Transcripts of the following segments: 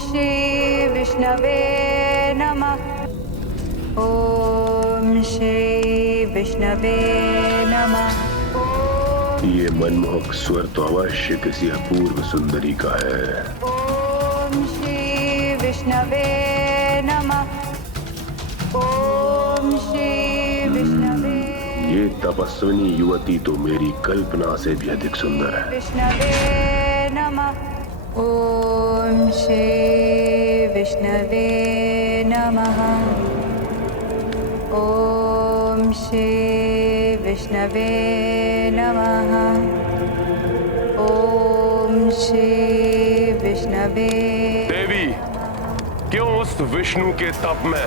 श्री विष्णवे नमः। ओम श्री विष्णवे नमः। ये मनमोहक स्वर तो अवश्य किसी अपूर्व सुंदरी का है। ओम श्री विष्णवे नमः। ओम श्री विष्णवे। ये तपस्विनी युवती तो मेरी कल्पना से भी अधिक सुंदर है। विष्णवे नमः। ओम श्री विष्णवे नमः। ओम श्री विष्णवे नमः। ओम श्री विष्णवे। देवी, क्यों उस विष्णु के तप में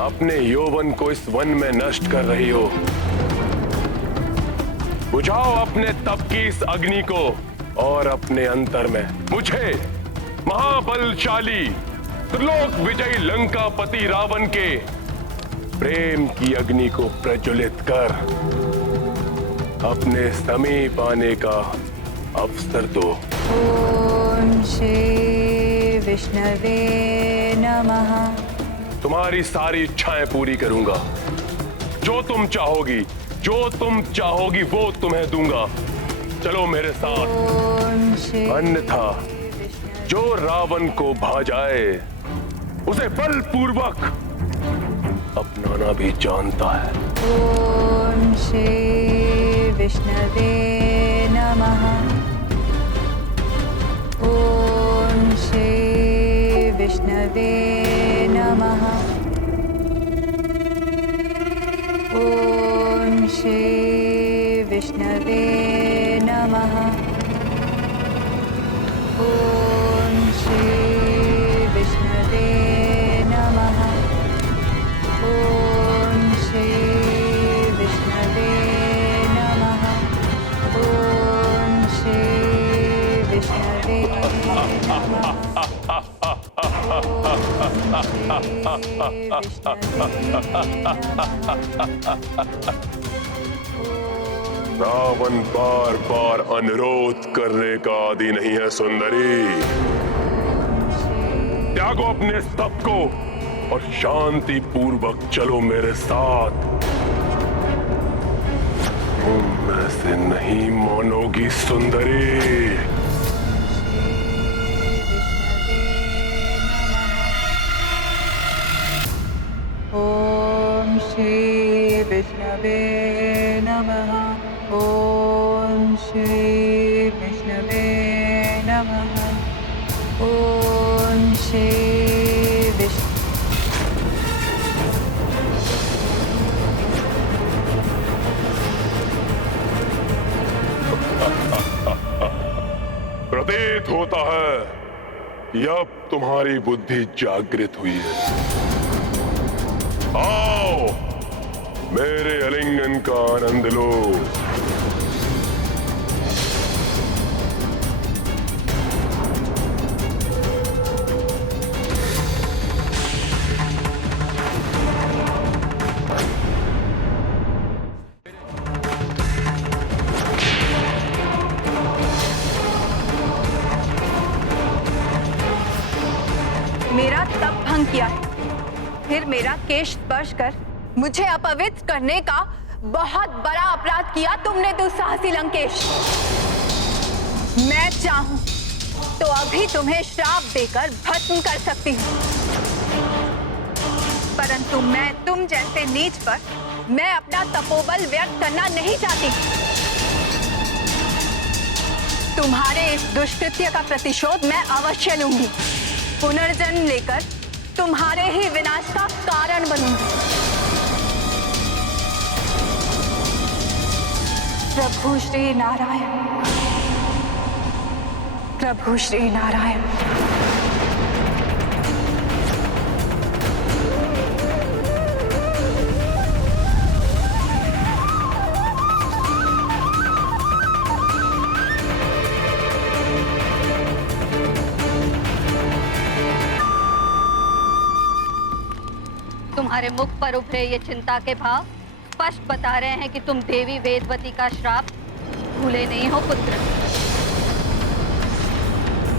अपने यौवन को इस वन में नष्ट कर रही हो? बुझाओ अपने तप की इस अग्नि को और अपने अंतर में मुझे महाबलशाली त्रिलोक विजयी लंकापति रावण के प्रेम की अग्नि को प्रज्वलित कर अपने समीप आने का अवसर दो। ओम श्री विष्णवे नमः। तुम्हारी सारी इच्छाएं पूरी करूंगा। जो तुम चाहोगी वो तुम्हें दूंगा। चलो मेरे साथ, ओम श्री अन्यथा जो रावण को भा जाए उसे बलपूर्वक अपनाना भी जानता है। ओम श्री विष्णवे नमः। ओम श्री विष्णवे नमः। ओम श्री विष्णवे नमः। ओम श्री विष्णवे नमः। ओम श्री विष्णवे नमः। ओम श्री विष्णवे नमः। रावण बार बार अनुरोध करने का आदि नहीं है सुंदरी। त्यागो अपने स्तप को और शांति पूर्वक चलो मेरे साथ। तुम ऐसे नहीं मानोगी सुंदरी। ओम श्री विष्णवे नमः। ओम श्री विष्णवे नमः। ओम श्री प्रतीत होता है कि अब तुम्हारी बुद्धि जागृत हुई है। आओ, मेरे आलिंगन का आनंद लो। मेरा तप भंग किया है, फिर मेरा केश स्पर्श कर मुझे अपवित्र करने का बहुत बड़ा अपराध किया तुमने दुस्साहसी लंकेश। मैं चाहूं तो अभी तुम्हें श्राप देकर भस्म कर सकती हूं, परंतु मैं तुम जैसे नीच पर मैं अपना तपोबल व्यक्त करना नहीं चाहती। तुम्हारे इस दुष्कृत्य का प्रतिशोध मैं अवश्य लूंगी। पुनर्जन्म लेकर तुम्हारे ही विनाश का कारण बनूंगी। प्रभु श्री नारायण। प्रभु श्री नारायण। तुम्हारे मुख पर उभरे ये चिंता के भाव स्पष्ट बता रहे हैं कि तुम देवी वेदवती का श्राप भूले नहीं हो पुत्र।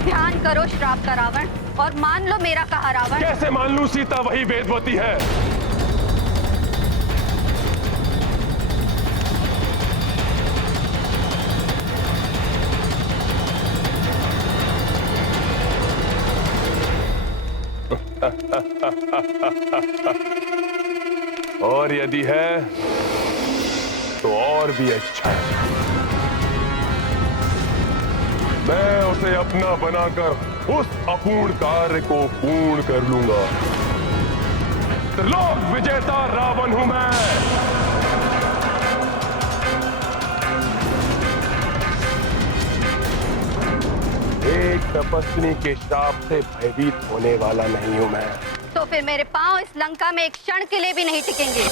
ध्यान करो श्राप का रावण और मान लो मेरा कहा रावण। कैसे मान लूं सीता वही वेदवती है? और यदि है तो और भी अच्छा है। मैं उसे अपना बनाकर उस अपूर्ण कार्य को पूर्ण कर लूंगा। त्रिलोक विजेता रावण हूं मैं। एक तपस्विनी के श्राप से भयभीत होने वाला नहीं हूं मैं। तो फिर मेरे पांव इस लंका में एक क्षण के लिए भी नहीं टिकेंगे।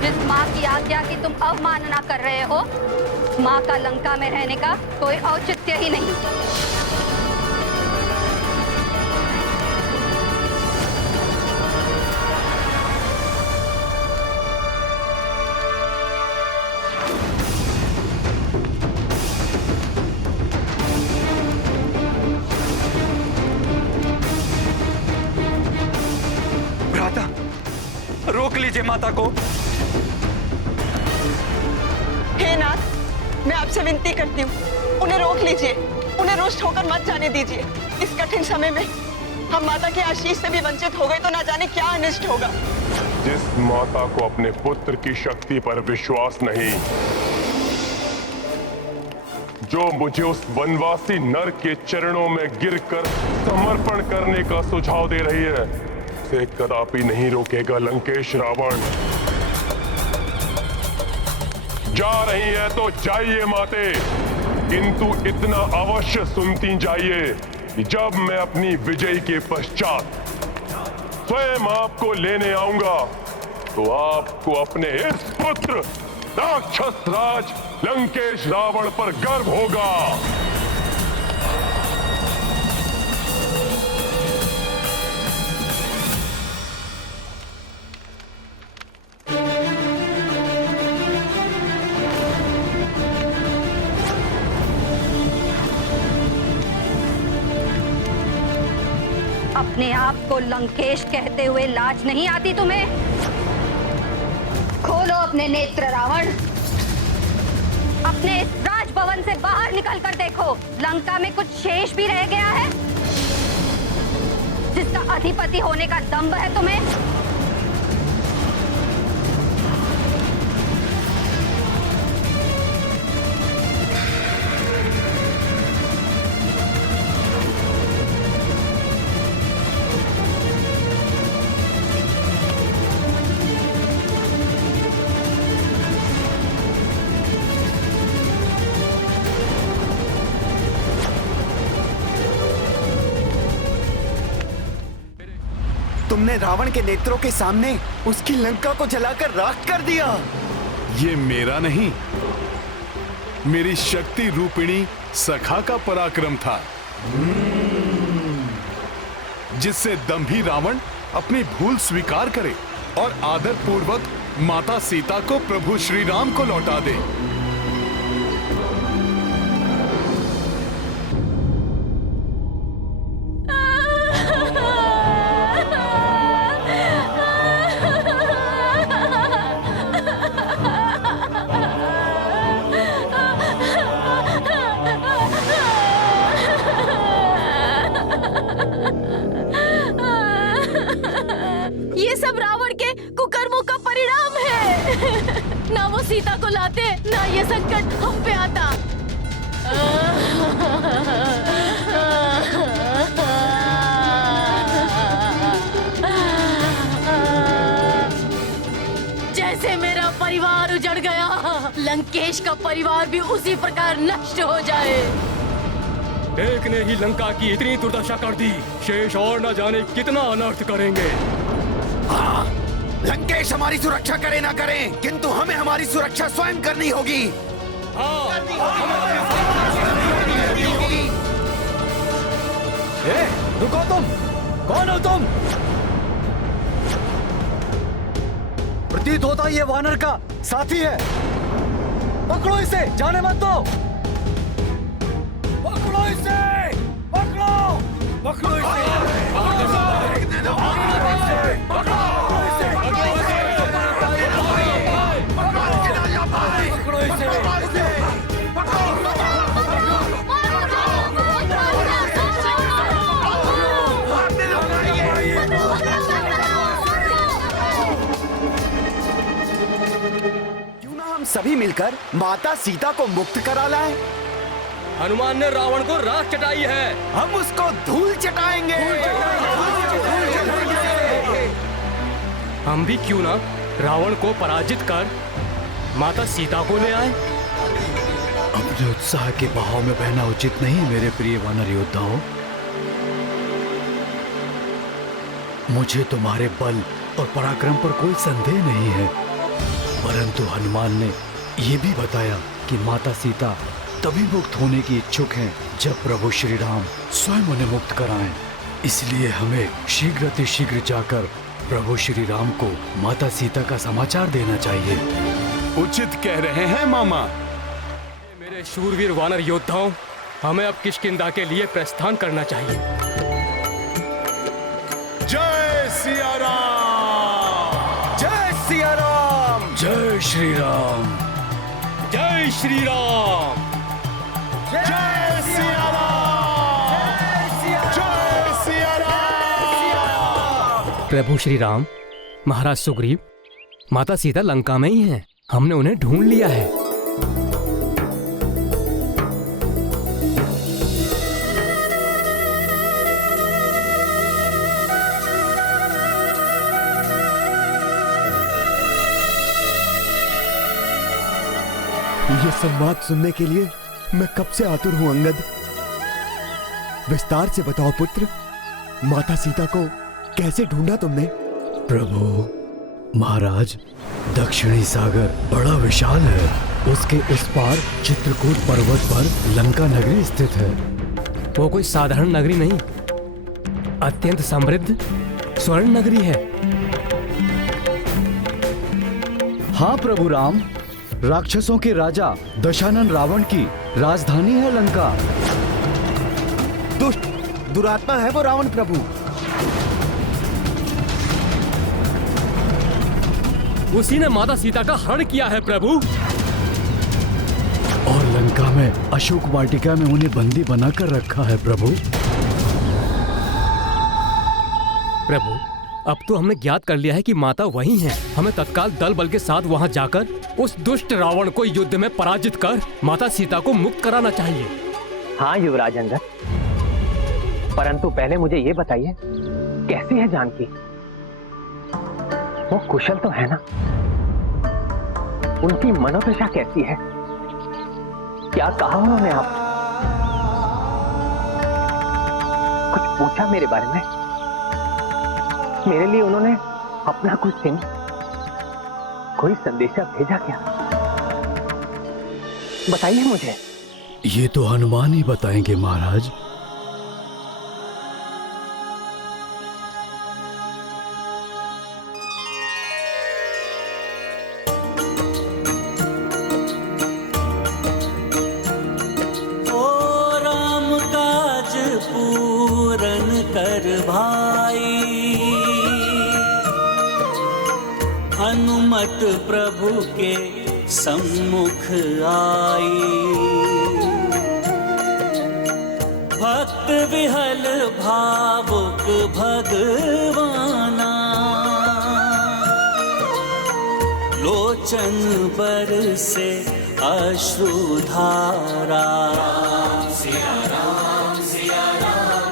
जिस माँ की आज्ञा की तुम अवमानना कर रहे हो, माँ का लंका में रहने का कोई औचित्य ही नहीं। भ्राता, रोक लीजिए माता को। हे नाथ, मैं आपसे विनती करती हूँ, उन्हें रोक लीजिए, उन्हें रुष्ट होकर मत जाने दीजिए। इस कठिन समय में हम माता के आशीष से भी वंचित हो गए तो ना जाने क्या अनिष्ट होगा। जिस माता को अपने पुत्र की शक्ति पर विश्वास नहीं, जो मुझे उस वनवासी नर के चरणों में गिरकर समर्पण करने का सुझाव दे रही है, उसे कदापि नहीं रोकेगा लंकेश रावण। जा रही है तो जाइए माते, किंतु इतना अवश्य सुनती जाइए कि जब मैं अपनी विजय के पश्चात स्वयं आपको लेने आऊंगा तो आपको अपने इस पुत्र राक्षस राज लंकेश रावण पर गर्व होगा। अपने आप को लंकेश कहते हुए लाज नहीं आती तुम्हें? खोलो अपने नेत्र रावण, अपने इस राजभवन से बाहर निकल कर देखो, लंका में कुछ शेष भी रह गया है जिसका अधिपति होने का दंभ है तुम्हें? तुमने रावण के नेत्रों के सामने उसकी लंका को जलाकर राख कर दिया। ये मेरा नहीं, मेरी शक्ति रूपिणी सखा का पराक्रम था, जिससे दंभी रावण अपनी भूल स्वीकार करे और आदर पूर्वक माता सीता को प्रभु श्री राम को लौटा दे। ये सब रावण के कुकर्मों का परिणाम है। ना वो सीता को लाते, ना ये संकट हम पे आता। जैसे मेरा परिवार उजड़ गया, लंकेश का परिवार भी उसी प्रकार नष्ट हो जाए। एक ने ही लंका की इतनी दुर्दशा कर दी, शेष और न जाने कितना अनर्थ करेंगे। हाँ, लंकेश हमारी सुरक्षा करे ना करे, किंतु हमें हमारी सुरक्षा स्वयं करनी होगी। रुको तुम, कौन हो तुम? प्रतीत होता ये वानर का साथी है। पकड़ो इसे, जाने मत दो। पकड़ो इसे, पकड़ो, पकड़ो इसे, क्यों ना हम सभी मिलकर माता सीता को मुक्त करा लाएं? हनुमान ने रावण को राख चटाई है, हम उसको धूल चटाएंगे। हम भी क्यों ना रावण को पराजित कर माता सीता को ले आए। अपने उत्साह के बहाव में बहना उचित नहीं मेरे प्रिय वानर योद्धाओं। मुझे तुम्हारे बल और पराक्रम पर कोई संदेह नहीं है, परंतु हनुमान ने यह भी बताया कि माता सीता तभी मुक्त होने की इच्छुक हैं जब प्रभु श्री राम स्वयं उन्हें मुक्त कराएं। इसलिए हमें शीघ्र जाकर प्रभु श्री राम को माता सीता का समाचार देना चाहिए। उचित कह रहे हैं मामा। मेरे शूरवीर वानर योद्धाओं, हमें अब किष्किंधा के लिए प्रस्थान करना चाहिए। जय सिया राम, जय सिया राम, जय श्री राम, जय श्री राम, जय सिया राम, जय सिया राम। प्रभु श्री राम, महाराज सुग्रीव, माता सीता लंका में ही हैं। हमने उन्हें ढूंढ लिया है। ये संवाद सुनने के लिए मैं कब से आतुर हूं अंगद। विस्तार से बताओ पुत्र, माता सीता को कैसे ढूंढा तुमने? प्रभु महाराज, दक्षिणी सागर बड़ा विशाल है। उसके उस पार चित्रकूट पर्वत पर लंका नगरी स्थित है। वो कोई साधारण नगरी नहीं, अत्यंत समृद्ध स्वर्ण नगरी है। हाँ प्रभु राम, राक्षसों के राजा दशानन रावण की राजधानी है लंका। दुष्ट दुरात्मा है वो रावण प्रभु। उसी ने माता सीता का हरण किया है प्रभु। और लंका में अशोक वाटिका में उन्हें बंदी बनाकर रखा है प्रभु। प्रभु, अब तो हमने ज्ञात कर लिया है कि माता वही हैं। हमें तत्काल दल बल के साथ वहां जाकर उस दुष्ट रावण को युद्ध में पराजित कर माता सीता को मुक्त कराना चाहिए। हाँ युवराज अंगद, परंतु पहले मुझे ये बताइए, कैसी है जानकी? वो कुशल तो है ना? उनकी मनोदशा कैसी है? क्या कहा उन्होंने आप? कुछ पूछा मेरे बारे में? मेरे लिए उन्होंने अपना कुछ चिन्ह, कोई संदेशा भेजा क्या? बताइए मुझे। ये तो हनुमान ही बताएंगे महाराज। हनुमत प्रभु के सम्मुख आई, भक्त विहल भावुक भगवाना, लोचन बरसे अश्रुधारा। सिया राम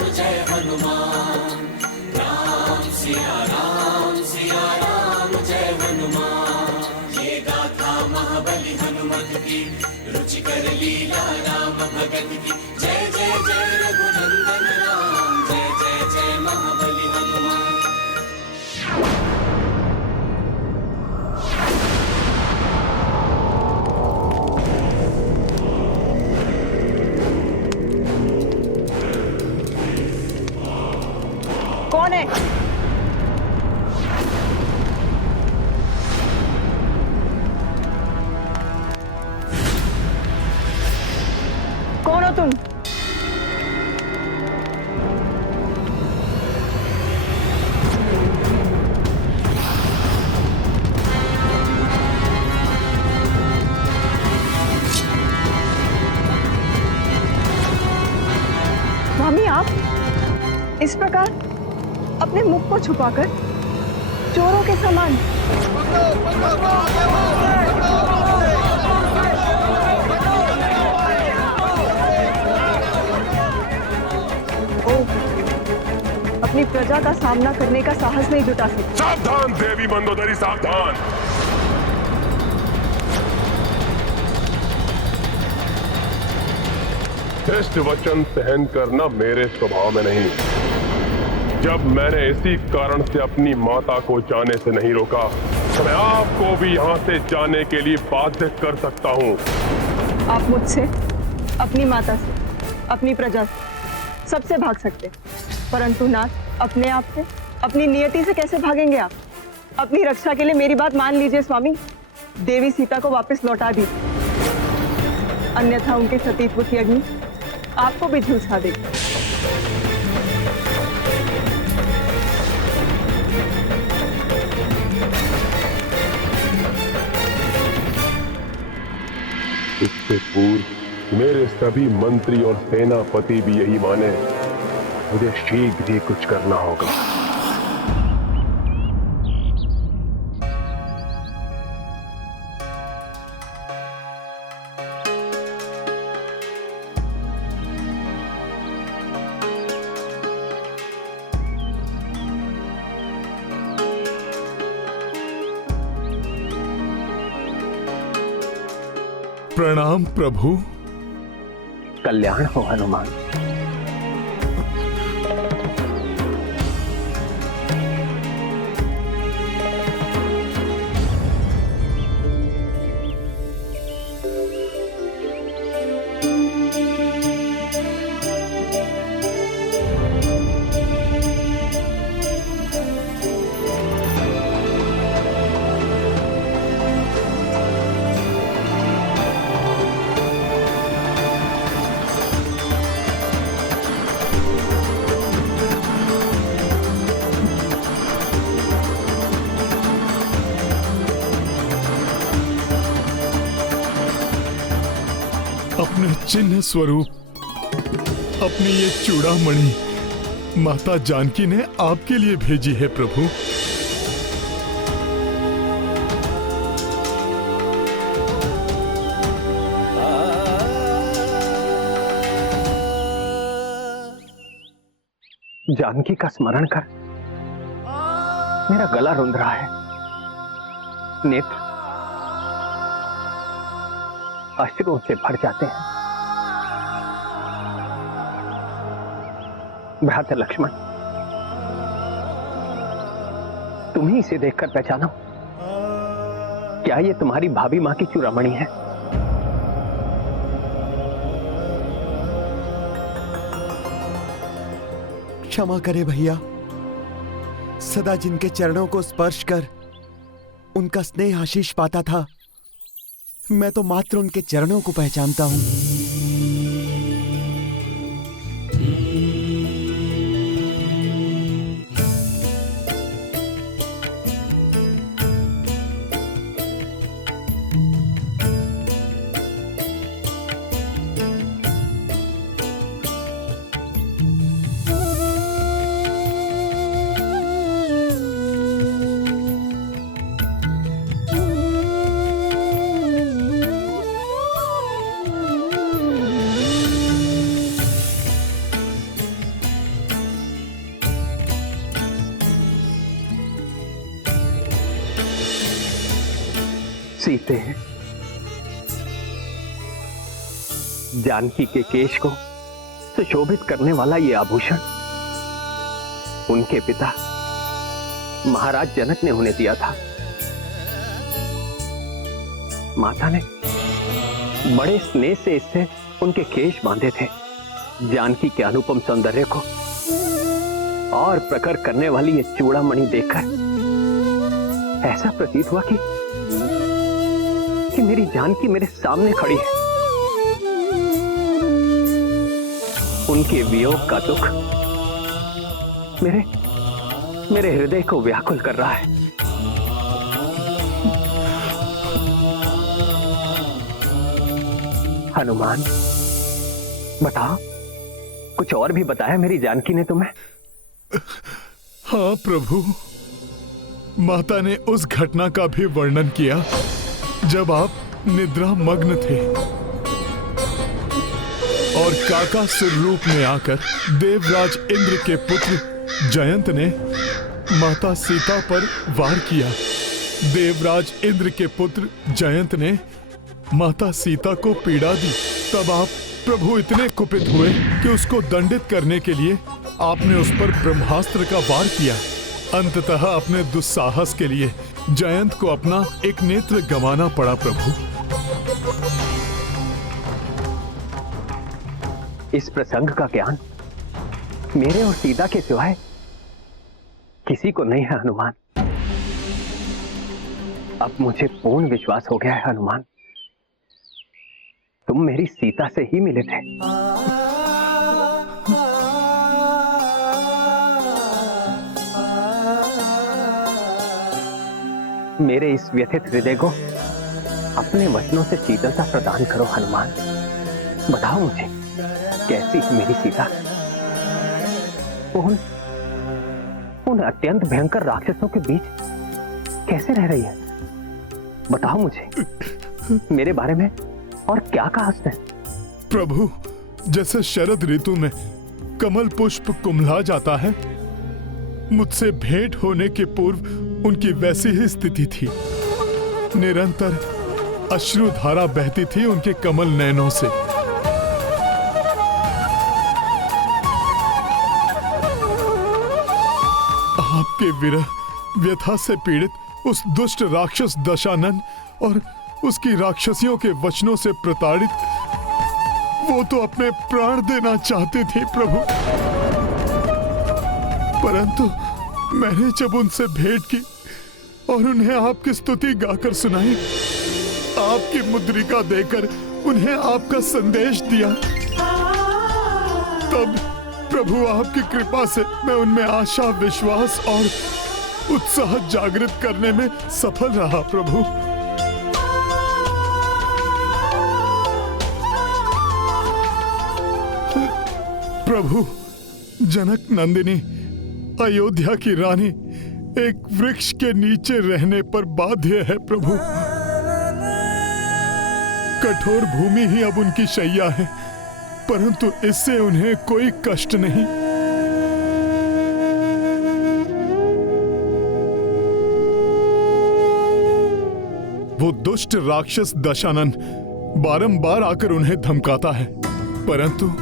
जय हनुमान, राम सिया राम जय हनुमान। ये गाथा महाबली हनुमत की, रुचिकर लीला राम भगत की। जय जय जय रघुनंदन राम, जय जय जय महाबली हनुमान। कौन है? इस प्रकार अपने मुख को छुपाकर चोरों के समान। अपनी प्रजा का सामना करने का साहस नहीं जुटा सकते। सावधान देवी मंदोदरी, सावधान। श्रेष्ठ वचन सहन करना मेरे स्वभाव में नहीं। जब मैंने इसी कारण से अपनी माता को जाने से नहीं रोका, तो मैं आपको भी यहाँ से जाने के लिए बाध्य कर सकता हूँ। आप मुझसे, अपनी माता से, अपनी प्रजा से, सबसे भाग सकते, परंतु नाथ अपने आप से, अपनी नियति से कैसे भागेंगे आप? अपनी रक्षा के लिए मेरी बात मान लीजिए स्वामी। देवी सीता को वापस लौटा दीजिए, अन्यथा उनके सतीत्व की अग्नि आपको भी झुलसा देगी। इससे पूर्व मेरे सभी मंत्री और सेनापति भी यही माने, मुझे शीघ्र ही कुछ करना होगा। प्रणाम प्रभु। कल्याण हो हनुमान। अपने चिन्ह स्वरूप अपनी ये चूड़ामणि माता जानकी ने आपके लिए भेजी है प्रभु। जानकी का स्मरण कर मेरा गला रुंध रहा है, नेत्र अश्रुओं से भर जाते हैं। भ्राता लक्ष्मण, तुम ही इसे देखकर पहचानो, क्या ये तुम्हारी भाभी मां की चूड़ामणि है? क्षमा करे भैया, सदा जिनके चरणों को स्पर्श कर उनका स्नेह आशीष पाता था, मैं तो मात्र उनके चरणों को पहचानता हूं। सीते हैं जानकी के केश को सुशोभित करने वाला ये आभूषण उनके पिता महाराज जनक ने उन्हें दिया था। माता ने बड़े स्नेह से इससे उनके केश बांधे थे। जानकी के अनुपम सौंदर्य को और प्रकट करने वाली ये चूड़ामणि देखकर ऐसा प्रतीत हुआ कि मेरी जानकी मेरे सामने खड़ी है। उनके वियोग का दुख मेरे हृदय को व्याकुल कर रहा है। हनुमान, बताओ, कुछ और भी बताया मेरी जानकी ने तुम्हें? हाँ प्रभु, माता ने उस घटना का भी वर्णन किया जब आप निद्रा मग्न थे और काकासुर रूप में आकर देवराज इंद्र के पुत्र जयंत ने माता सीता पर वार किया। देवराज इंद्र के पुत्र जयंत ने माता सीता को पीड़ा दी। तब आप प्रभु इतने कुपित हुए कि उसको दंडित करने के लिए आपने उस पर ब्रह्मास्त्र का वार किया। अंततः अपने दुस्साहस के लिए जयंत को अपना एक नेत्र गंवाना पड़ा। प्रभु, इस प्रसंग का ज्ञान मेरे और सीता के सिवाय किसी को नहीं है हनुमान। अब मुझे पूर्ण विश्वास हो गया है हनुमान, तुम मेरी सीता से ही मिले थे। मेरे इस व्यथित हृदय को अपने वचनों से शीतलता प्रदान करो हनुमान। बताओ मुझे, कैसी है मेरी सीता? उन अत्यंत भयंकर राक्षसों के बीच कैसे रह रही है? बताओ मुझे मेरे बारे में और क्या कहा उसने? प्रभु, जैसे शरद ऋतु में कमल पुष्प कुम्हला जाता है, मुझसे भेंट होने के पूर्व उनकी वैसी ही स्थिति थी। निरंतर अश्रुधारा बहती थी उनके कमल नयनों से। आपके विरह व्यथा से पीड़ित उस दुष्ट राक्षस दशानन और उसकी राक्षसियों के वचनों से प्रताड़ित वो तो अपने प्राण देना चाहते थे प्रभु, परंतु मैंने जब उनसे भेंट की और उन्हें आपकी स्तुति गाकर सुनाई, आपकी मुद्रिका देकर उन्हें आपका संदेश दिया, तब प्रभु आपकी कृपा से मैं उनमें आशा, विश्वास और उत्साह जागृत करने में सफल रहा। प्रभु, प्रभु, जनक नंदिनी अयोध्या की रानी एक वृक्ष के नीचे रहने पर बाध्य है प्रभु। कठोर भूमि ही अब उनकी शैया है, परंतु इससे उन्हें कोई कष्ट नहीं। वो दुष्ट राक्षस दशानन बारंबार आकर उन्हें धमकाता है, परंतु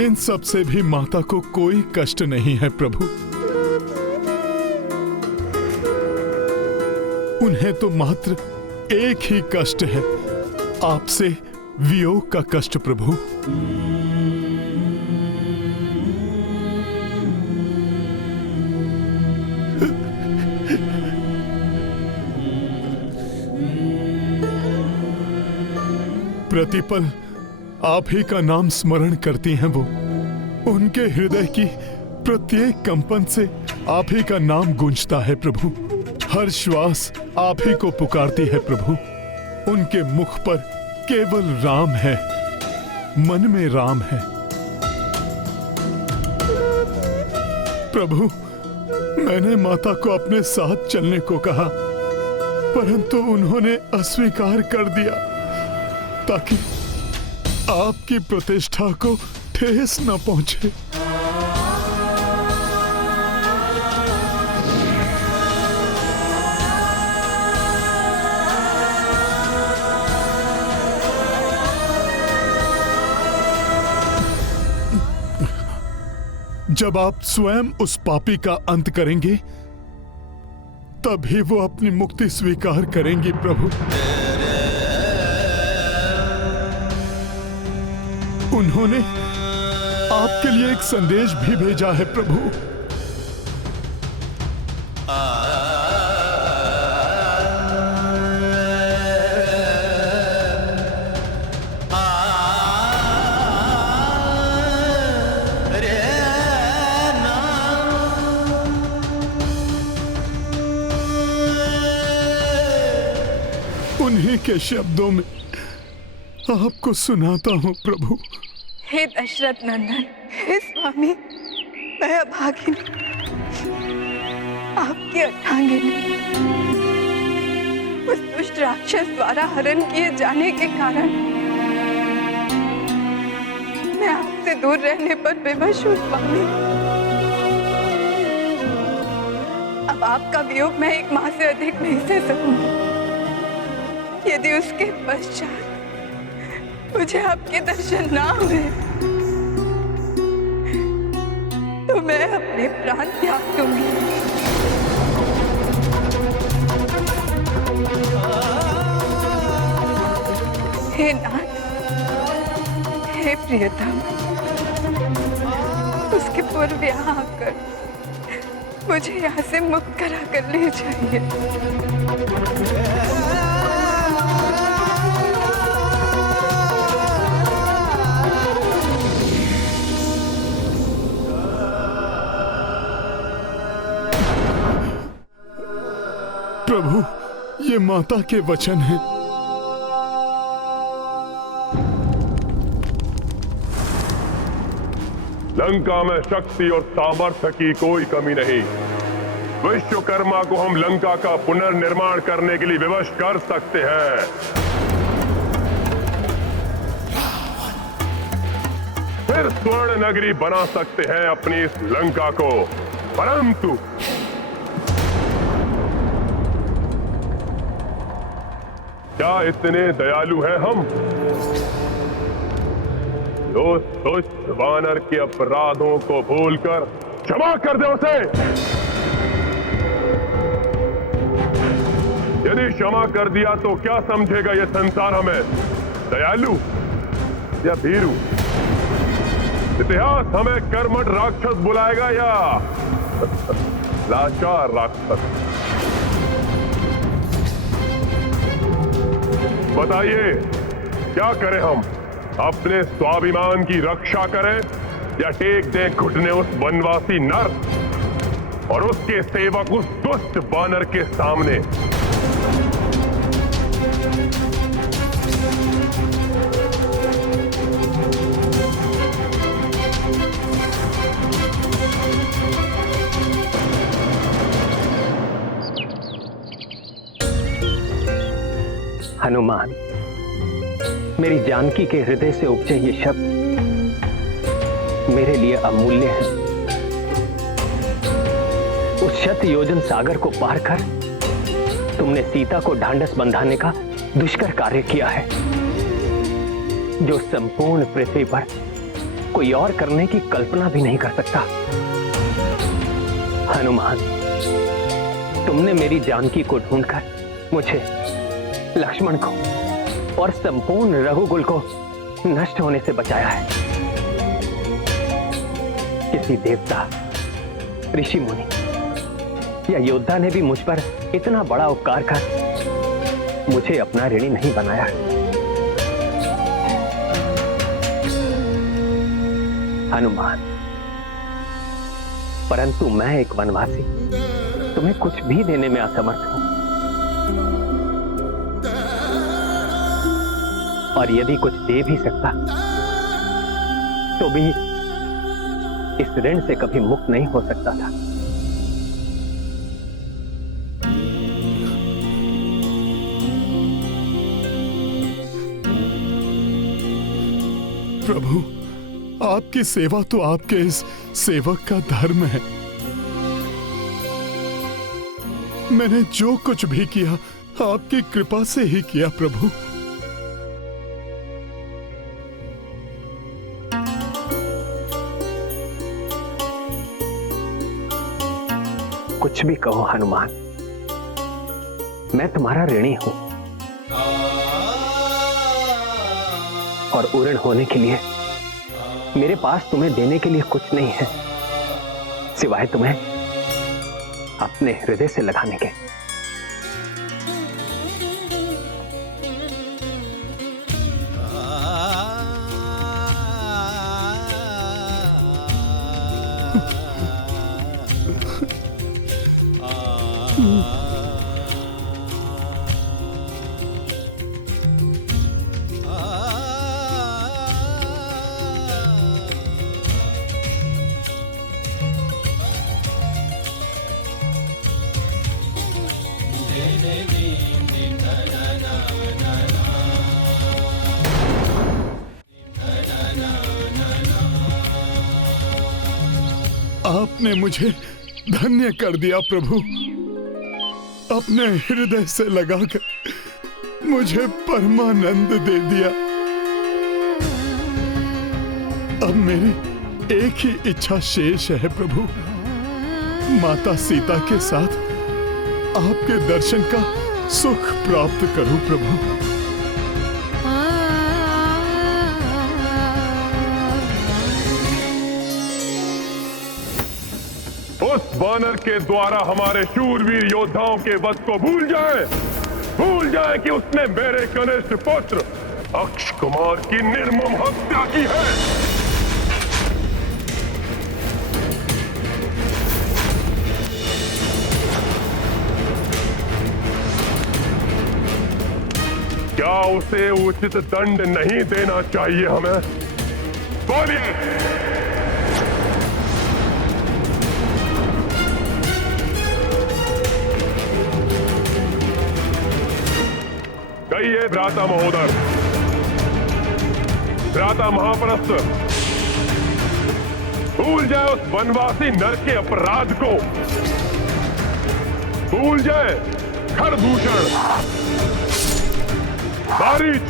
इन सब से भी माता को कोई कष्ट नहीं है प्रभु। उन्हें तो मात्र एक ही कष्ट है, आपसे वियोग का कष्ट प्रभु। प्रतिपल आप ही का नाम स्मरण करती हैं वो। उनके हृदय की प्रत्येक कंपन से आप ही का नाम गूंजता है प्रभु। हर श्वास आप ही को पुकारती है प्रभु। उनके मुख पर केवल राम है, मन में राम है। प्रभु, मैंने माता को अपने साथ चलने को कहा, परंतु उन्होंने अस्वीकार कर दिया ताकि आपकी प्रतिष्ठा को ठेस न पहुंचे। जब आप स्वयं उस पापी का अंत करेंगे, तभी वो अपनी मुक्ति स्वीकार करेंगी प्रभु। उन्होंने आपके लिए एक संदेश भी भेजा है प्रभु। उन्हीं के शब्दों में आपको सुनाता हूं प्रभु। हे दशरथ नंदन, हे स्वामी, मैं अभागिनी, आपकी अर्धांगिनी, उस दुष्ट राक्षस द्वारा हरण किए जाने के कारण मैं आपसे दूर रहने पर विवश हूँ स्वामी। अब आपका वियोग मैं एक माह से अधिक नहीं सह सकूंगी। यदि उसके पश्चात मुझे आपके दर्शन ना हुए तो मैं अपने प्राण त्याग दूंगी। हे नाथ, हे प्रियतम, उसके पूर्व यहाँ आकर मुझे यहाँ से मुक्त करा कर ले जाइए। प्रभु, ये माता के वचन हैं। लंका में शक्ति और सामर्थ्य की कोई कमी नहीं। विश्वकर्मा को हम लंका का पुनर्निर्माण करने के लिए विवश कर सकते हैं। फिर स्वर्ण नगरी बना सकते हैं अपनी इस लंका को। परंतु क्या इतने दयालु हैं हम? उस दुष्ट वानर के अपराधों को भूलकर क्षमा कर दे उसे। यदि क्षमा कर दिया तो क्या समझेगा यह संसार हमें? दयालु या भीरू? इतिहास हमें कर्मठ राक्षस बुलाएगा या लाचार राक्षस? बताइए, क्या करें हम? अपने स्वाभिमान की रक्षा करें या टेक दें घुटने उस वनवासी नर और उसके सेवक उस दुष्ट वानर के सामने? हनुमान, मेरी जानकी के हृदय से उपजे ये शब्द मेरे लिए अमूल्य है। उस शत योजन सागर को पार कर तुमने सीता को ढांढस बंधाने का दुष्कर कार्य किया है, जो संपूर्ण पृथ्वी पर कोई और करने की कल्पना भी नहीं कर सकता। हनुमान, तुमने मेरी जानकी को ढूंढकर मुझे, लक्ष्मण को और संपूर्ण रघुकुल को नष्ट होने से बचाया है। किसी देवता, ऋषि मुनि या योद्धा ने भी मुझ पर इतना बड़ा उपकार कर मुझे अपना ऋणी नहीं बनाया। हनुमान, परंतु मैं एक वनवासी तुम्हें कुछ भी देने में असमर्थ हूं, और यदि कुछ दे भी सकता तो भी इस ऋण से कभी मुक्त नहीं हो सकता था। प्रभु, आपकी सेवा तो आपके इस सेवक का धर्म है। मैंने जो कुछ भी किया आपकी कृपा से ही किया प्रभु। कुछ भी कहो हनुमान, मैं तुम्हारा ऋणी हूं, और ऋण होने के लिए मेरे पास तुम्हें देने के लिए कुछ नहीं है सिवाय तुम्हें अपने हृदय से लगाने के। आपने मुझे धन्य कर दिया प्रभु। अपने हृदय से लगाकर मुझे परमानंद दे दिया। अब मेरी एक ही इच्छा शेष है प्रभु, माता सीता के साथ आपके दर्शन का सुख प्राप्त करूं प्रभु। उस वानर के द्वारा हमारे शूरवीर योद्धाओं के वध को भूल जाए कि उसने मेरे कनिष्ठ पुत्र अक्ष कुमार की निर्मम हत्या की है। क्या उसे उचित दंड नहीं देना चाहिए हमें? बोलिए। कहिए भ्राता महोदर, भ्राता महापरस्त, भूल जाए उस वनवासी नर के अपराध को, भूल जाए खरदूषण, बारीच,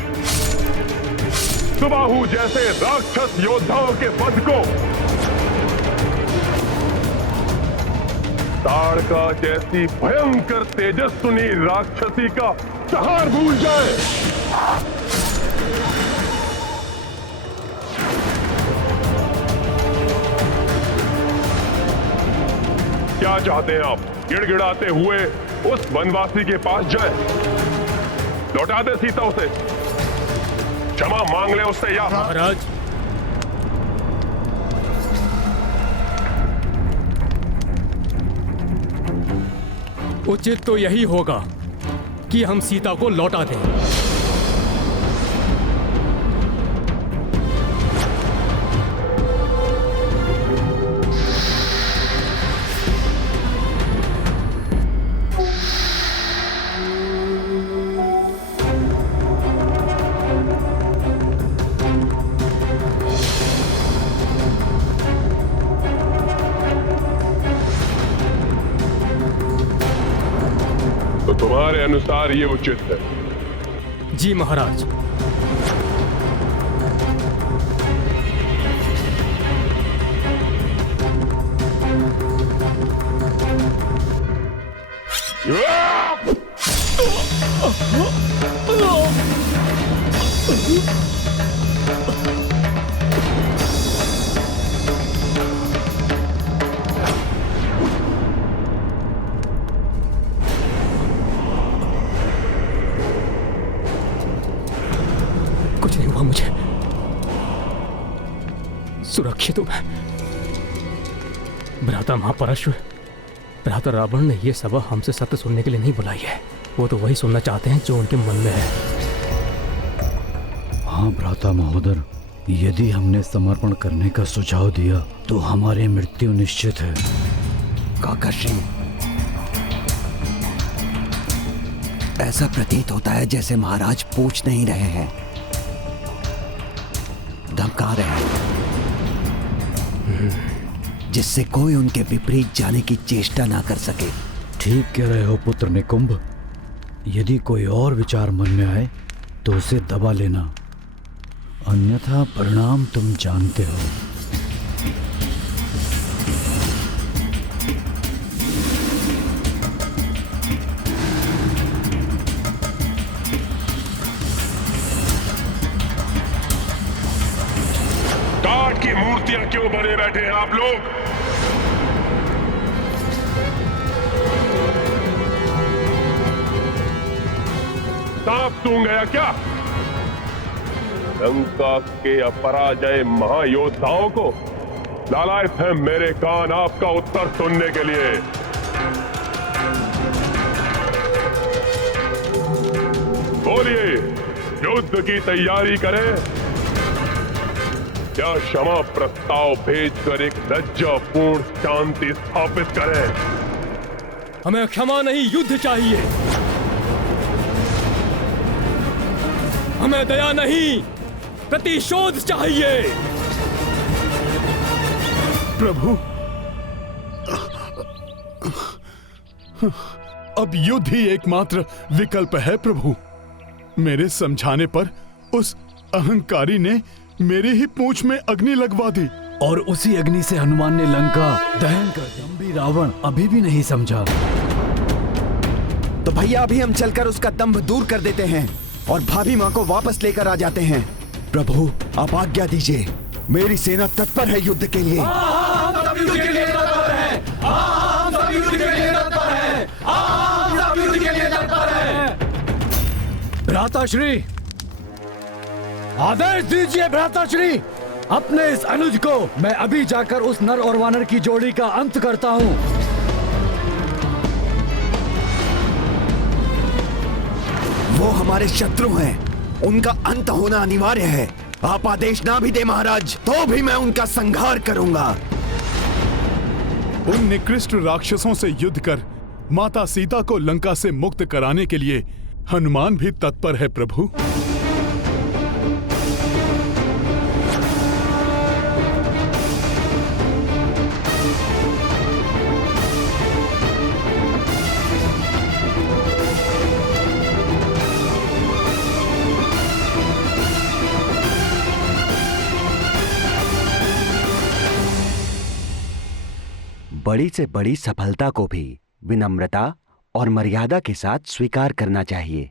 सुबाहु जैसे राक्षस योद्धाओं के वध को, ताड़का जैसी भयंकर तेजस्विनी राक्षसी का संहार भूल जाए। क्या चाहते हैं आप? गिड़गिड़ाते हुए उस वनवासी के पास जाए, लौटा दे सीता उसे, क्षमा मांग ले उससे, या महाराज उचित तो यही होगा कि हम सीता को लौटा दें। तो तुम्हारे अनुसार ये उचित है? जी महाराज। कुछ नहीं हुआ मुझे, सुरक्षित हूं मैं। भ्राता महापरशु, भ्राता रावण ने यह सभा हमसे सत्य सुनने के लिए नहीं बुलाई है। वो तो वही सुनना चाहते हैं जो उनके मन में है। हाँ भ्राता महोदर, यदि हमने समर्पण करने का सुझाव दिया तो हमारी मृत्यु निश्चित है। काकाश्री, ऐसा प्रतीत होता है जैसे महाराज पूछ नहीं रहे हैं, धमका रहे हैं, जिससे कोई उनके विपरीत जाने की चेष्टा ना कर सके। ठीक कह रहे हो पुत्र निकुंभ। यदि कोई और विचार मन में आए तो उसे दबा लेना, अन्यथा परिणाम तुम जानते हो। काठ की मूर्तियां क्यों बने बैठे हैं आप लोग? सांप सूंघ गया क्या? लंका के अपराजय महायोद्धाओं को लालायत है मेरे कान आपका उत्तर सुनने के लिए। बोलिए, युद्ध की तैयारी करें या क्षमा प्रस्ताव भेजकर एक लज्जापूर्ण शांति स्थापित करें? हमें क्षमा नहीं, युद्ध चाहिए। हमें दया नहीं, प्रतिशोध चाहिए। प्रभु, अब युद्ध ही एकमात्र विकल्प है प्रभु। मेरे समझाने पर उस अहंकारी ने मेरी ही पूंछ में अग्नि लगवा दी। और उसी अग्नि से हनुमान ने लंका दहन कर दी। दंभी रावण अभी भी नहीं समझा। तो भैया अभी हम चलकर उसका दंभ दूर कर देते हैं और भाभी माँ को वापस लेकर आ जाते हैं। प्रभु आप आज्ञा दीजिए, मेरी सेना तत्पर है युद्ध के लिए। भ्राताश्री, आदेश दीजिए भ्राताश्री। अपने इस अनुज को मैं अभी जाकर उस नर और वानर की जोड़ी का अंत करता हूँ। वो हमारे शत्रु हैं, उनका अंत होना अनिवार्य है। आप आदेश ना भी दे महाराज तो भी मैं उनका संहार करूंगा। उन निकृष्ट राक्षसों से युद्ध कर माता सीता को लंका से मुक्त कराने के लिए हनुमान भी तत्पर है प्रभु। बड़ी से बड़ी सफलता को भी विनम्रता और मर्यादा के साथ स्वीकार करना चाहिए।